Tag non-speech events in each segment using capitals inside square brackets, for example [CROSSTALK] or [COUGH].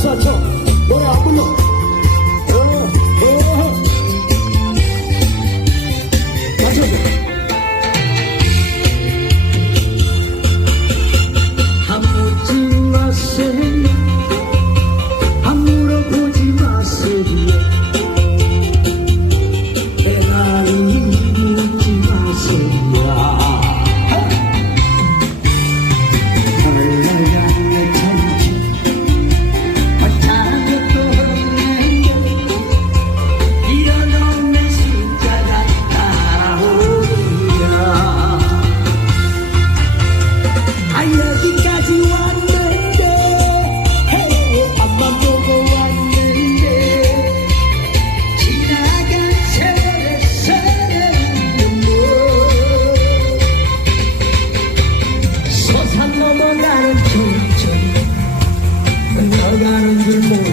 I'm such a Pagano di more.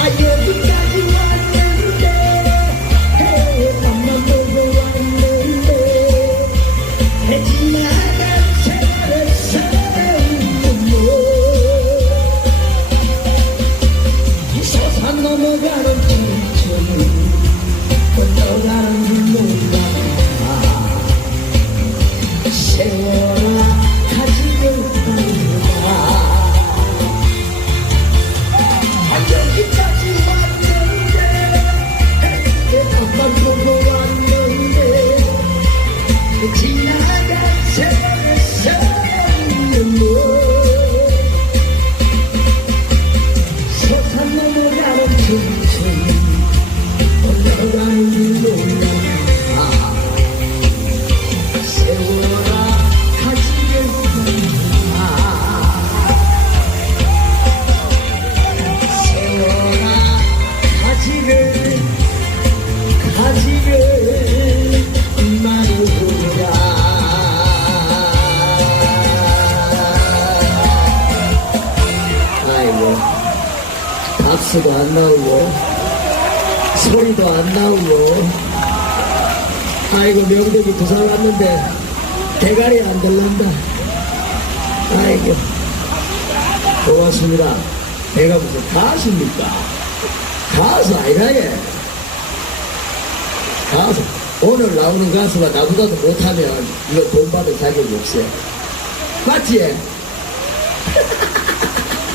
Ay, 박수도 안 나오고 소리도 안 나오고. 아이고 명동이 부산 왔는데 대가리 안 들린다. 아이고 고맙습니다. 내가 무슨 가수입니까? 가수 아니라예 가수. 오늘 나오는 가수가 나보다도 못하면 이거 돈 받을 자격이 없어요. 맞지? [LAUGHS]